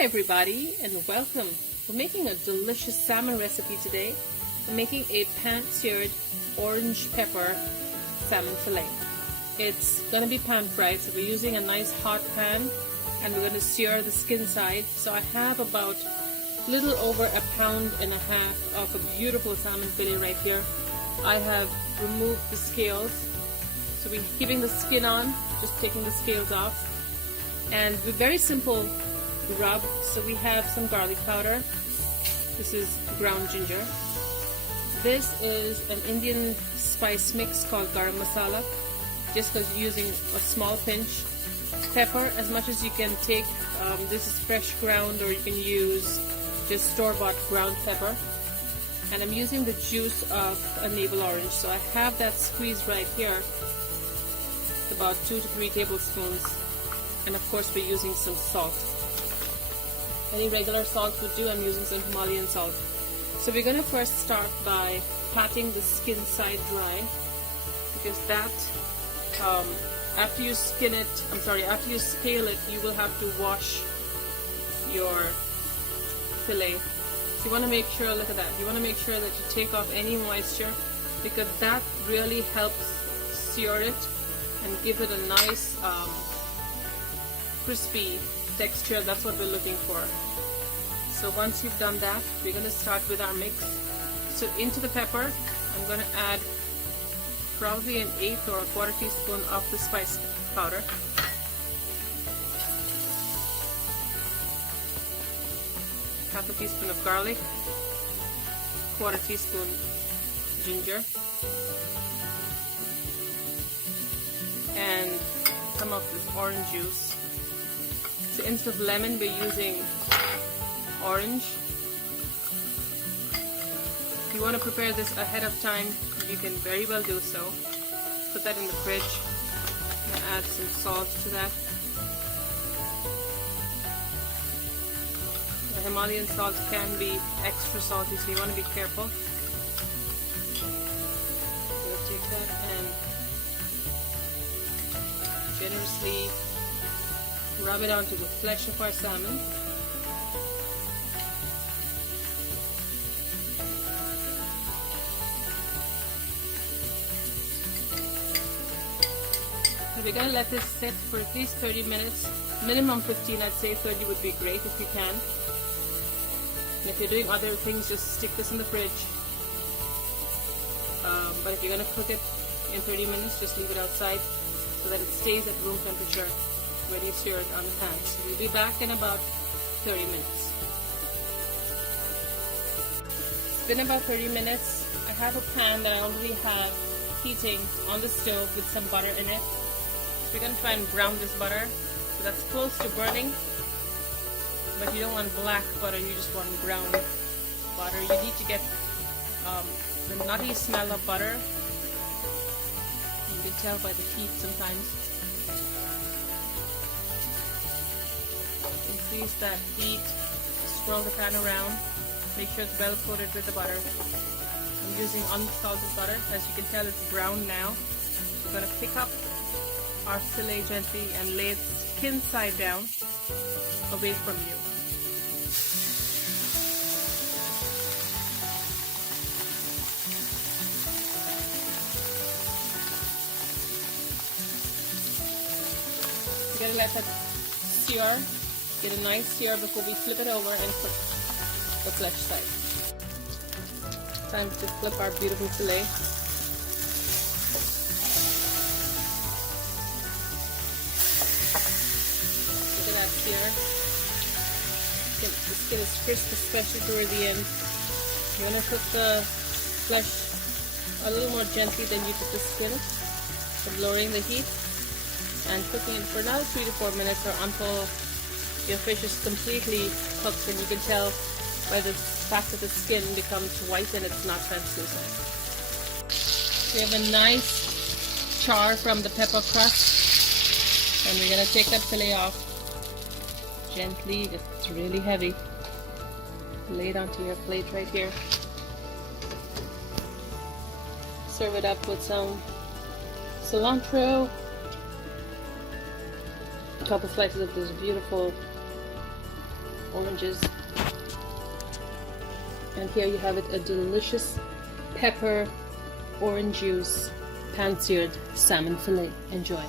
Hi everybody and welcome. We're making a delicious salmon recipe today. We're making a pan-seared orange pepper salmon fillet. It's going to be pan fried, so we're using a nice hot pan and we're going to sear the skin side. So I have about a little over 1.5 pounds of a beautiful salmon fillet right here. I have removed the scales, so we're keeping the skin on, just taking the scales off. And we're very simple rub. So we have some garlic powder. This is ground ginger. This is an Indian spice mix called garam masala, just because you're using a small pinch. Pepper, as much as you can take. This is fresh ground, or you can use just store-bought ground pepper. And I'm using the juice of a navel orange, so I have that squeezed right here. It's about 2 to 3 tablespoons. And of course we're using some salt. Any regular salt would do. I'm using some Himalayan salt. So we're going to first start by patting the skin side dry, because that after you scale it, you will have to wash your fillet. So you want to make sure, look at that, you want to make sure that you take off any moisture, because that really helps sear it and give it a nice crispy texture. That's what we're looking for. So once you've done that, we're going to start with our mix. So into the pepper, I'm going to add probably 1/8 or 1/4 teaspoon of the spice powder. Half a teaspoon of garlic, 1/4 teaspoon ginger, and some of this orange juice. So instead of lemon, we're using orange. If you want to prepare this ahead of time, you can very well do so. Put that in the fridge and add some salt to that. The Himalayan salt can be extra salty, so you want to be careful. We'll take that and generously rub it onto the flesh of our salmon. So we're going to let this sit for at least 30 minutes, minimum 15. I'd say 30 would be great if you can. And if you're doing other things, just stick this in the fridge. But if you're going to cook it in 30 minutes, just leave it outside so that it stays at room temperature when you sear it on the pan. So we'll be back in about 30 minutes. It's been about 30 minutes. I have a pan that I already have heating on the stove with some butter in it. So we're going to try and brown this butter. So that's close to burning, but you don't want black butter, you just want brown butter. You need to get the nutty smell of butter. You can tell by the heat sometimes. Increase that heat, swirl the pan around, make sure it's well coated with the butter. I'm using unsalted butter. As you can tell, it's brown now. We're going to pick up our fillet gently and lay its skin side down away from you. We're going to let that sear, get a nice sear before we flip it over and cook the flesh side. Time to flip our beautiful fillet. Look at that sear. The skin is crisp, especially toward the end. You're going to cook the flesh a little more gently than you cook the skin, so lowering the heat and cooking it for another 3 to 4 minutes, or until your fish is completely cooked, and you can tell by the fact that the skin becomes white and it's not translucent. We have a nice char from the pepper crust, and we're going to take that fillet off gently. It's really heavy. Lay it onto your plate right here. Serve it up with some cilantro, a couple slices of this beautiful oranges. And here you have it, a delicious pepper, orange juice, pan-seared salmon fillet. Enjoy.